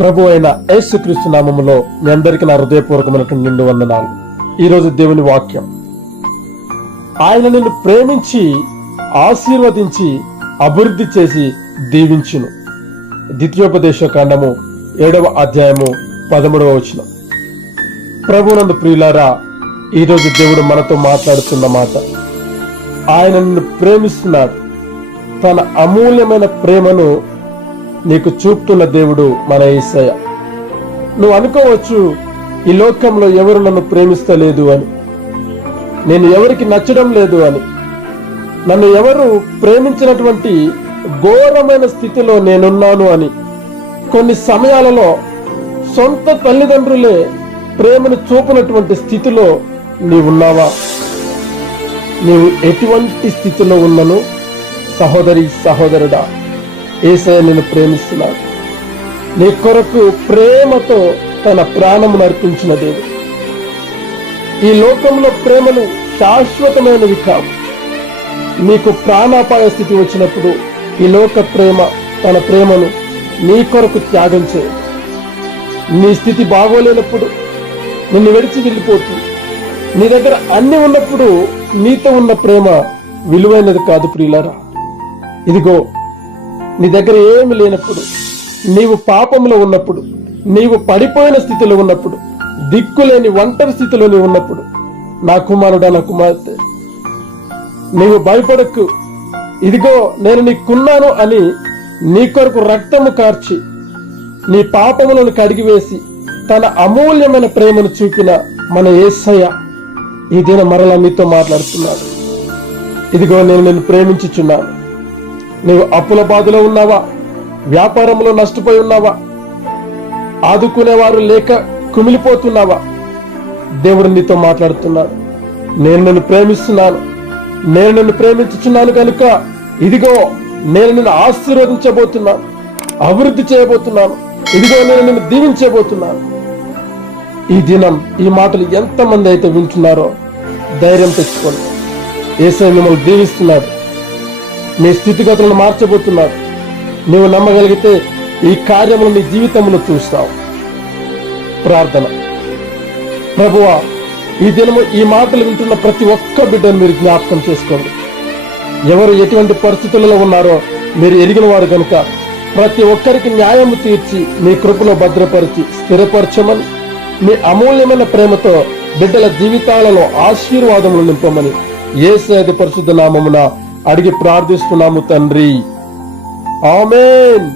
ప్రభు అయిన యేసుక్రీస్తు నామములో మీ అందరికీ నా హృదయపూర్వకమైనటువంటి నిండు వందనాలు. ఈరోజు దేవుని వాక్యం, ఆయన నిన్ను ప్రేమించి ఆశీర్వదించి అభివృద్ధి చేసి దీవించును. ద్వితీయోపదేశ కాండము 7వ అధ్యాయము 13వ వచనం. ప్రభునందు ప్రియులారా, ఈరోజు దేవుడు మనతో మాట్లాడుతున్న మాట, ఆయన నిన్ను ప్రేమిస్తున్నాడు. తన అమూల్యమైన ప్రేమను నీకు చూపుతున్న దేవుడు మన యేసయ్య. నువ్వు అనుకోవచ్చు, ఈ లోకంలో ఎవరు నన్ను ప్రేమిస్తలేదు అని, నేను ఎవరికి నచ్చడం లేదు అని, నన్ను ఎవరు ప్రేమించినటువంటి ఘోరమైన స్థితిలో నేనున్నాను అని. కొన్ని సమయాలలో సొంత తల్లిదండ్రులే ప్రేమను చూపినటువంటి స్థితిలో నీవున్నావా? నీవు ఎటువంటి స్థితిలో ఉన్నను సహోదరి సహోదరుడా, యేసయ్య నిన్ను ప్రేమిస్తున్నాడు. నీ కొరకు ప్రేమతో తన ప్రాణమును అర్పించిన దేవుడు. ఈ లోకంలో ప్రేమలు శాశ్వతమైనవి కావు. నీకు ప్రాణాపాయ స్థితి వచ్చినప్పుడు ఈ లోక ప్రేమ తన ప్రేమను నీ కొరకు త్యాగం చేయదు. నీ స్థితి బాగోలేనప్పుడు నిన్ను విడిచి వెళ్ళిపోతుంది. నీ దగ్గర అన్ని ఉన్నప్పుడు నీతో ఉన్న ప్రేమ విలువైనది కాదు ప్రియులారా. ఇదిగో, నీ దగ్గర ఏమి లేనప్పుడు, నీవు పాపంలో ఉన్నప్పుడు, నీవు పడిపోయిన స్థితిలో ఉన్నప్పుడు, దిక్కులేని ఒంటరి స్థితిలో నీవు ఉన్నప్పుడు, నా కుమారుడా, నా కుమార్తె, నీవు భయపడకు. ఇదిగో, నేను నీకున్నాను అని నీ కొరకు రక్తము కార్చి నీ పాపములను కడిగివేసి తన అమూల్యమైన ప్రేమను చూపిన మన యేసయ్య ఈ దిన మరలా నీతో మాట్లాడుతున్నాడు. ఇదిగో, నేను నిన్ను ప్రేమించుచున్నాను. నీవు అప్పుల బాధలో ఉన్నావా? వ్యాపారంలో నష్టపోయి ఉన్నావా? ఆదుకునేవారు లేక కుమిలిపోతున్నావా? దేవుడు నీతో మాట్లాడుతున్నాడు. నేను నిన్ను ప్రేమిస్తున్నాను. నేను నిన్ను ప్రేమించుచున్నాను కనుక ఇదిగో, నేను నిన్ను ఆశీర్వదించబోతున్నాను, అభివృద్ధి చేయబోతున్నాను. ఇదిగో, నేను నిన్ను దీవించబోతున్నాను. ఈ దినం ఈ మాటలు ఎంతమంది అయితే వింటున్నారో ధైర్యం తెచ్చుకోండి. యేసయ్య మిమ్మల్ని దీవిస్తున్నాడు. నీ స్థితిగతులను మార్చబోతున్నాడు. నీవు నమ్మగలిగితే ఈ కార్యములు నీ జీవితంలో చూస్తావు. ప్రార్థన. ప్రభువా, ఈ దినము ఈ మాటలు వింటున్న ప్రతి ఒక్క బిడ్డను మీరు జ్ఞాపకం చేసుకోండి. ఎవరు ఎటువంటి పరిస్థితులలో ఉన్నారో మీరు ఎరిగిన వారు కనుక ప్రతి ఒక్కరికి న్యాయము తీర్చి మీ కృపలో భద్రపరిచి స్థిరపరచమని, మీ అమూల్యమైన ప్రేమతో బిడ్డల జీవితాలలో ఆశీర్వాదములు నింపమని యేసయ్య పరిశుద్ధ నామమున అడిగి ప్రార్థిస్తున్నాము తండ్రి. ఆమేన్.